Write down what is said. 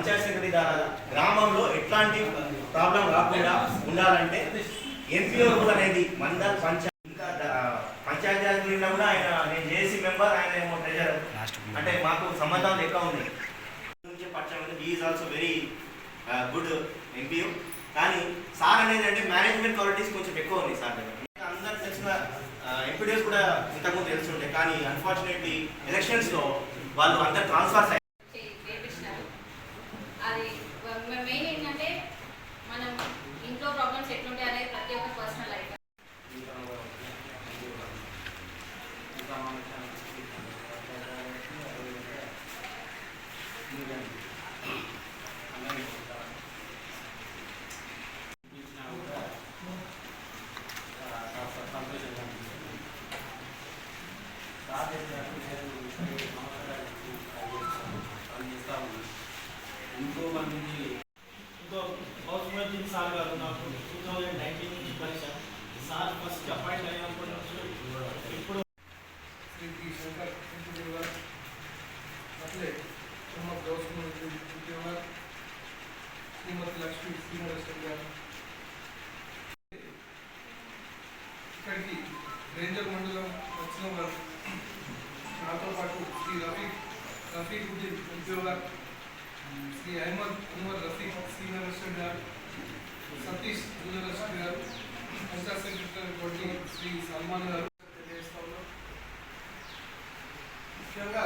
Panchayat secretary ద్వారా గ్రామంలో ఎట్లాంటి ప్రాబ్లం రాకుండా ఉండాలంటే ఎన్పిఓ రూల్ అనేది మండల్ పంచాయతీ ఇంకా పంచాయతీ కూడా ఆయన నేను జేసీ మెంబర్ ఆయన ఏమో ట్రెజర్ అంటే మాకు సంబంధాలు ఎక్కువ ఉన్నాయి నుంచి ఉంది is also very good MP కానీ సార్ అనేది అంటే మేనేజ్మెంట్ క్వాలిటీస్ కొంచెం ఎక్కువ ఉంది సార్ దగ్గర అందరు తెలిసిన ఎంపీడీఎస్ కూడా ఇంతకుముందు తెలుసుండే కానీ అన్ఫార్చునేట్లీ ఎలక్షన్స్లో వాళ్ళు అంతా ట్రాన్స్ఫర్స్ ఆచార్య గారు నిలబడండి అందరికీ నమస్కారం సార్ సంతోషం తో జనం సార్ ఏదైనా విషయం మాట్లాడాలి అండి అవును సార్ ఉమ్మా నుంచి ఉదో హాస్పిటల్ సార్ గాను సార్ 19 డిపార్ట్మెంట్ సార్ సార్ కస్టర్ అపాయింట్ అయినట్లు ఇప్పుడు शंकर उद्योगवार आपले चम्मक गौसम उद्योगवार श्रीमती लक्ष्मी శ్రీనివాసన్ గారు ఇక్కడికి రేంజర్ మండలం వచ్చిన వారు నాతో పాటు శ్రీ రఫీక్ రఫీక్ ఉద్దీన్ ఉద్యోగవార్ శ్రీ అహ్మద్ ఉమర్ రఫీక్ శ్రీనివాసన్ గారు సతీష్ శ్రీనివాసన్ గారు పంచాయత్ సెక్రటరీ శ్రీ సల్మాన్ గారు ముఖ్యంగా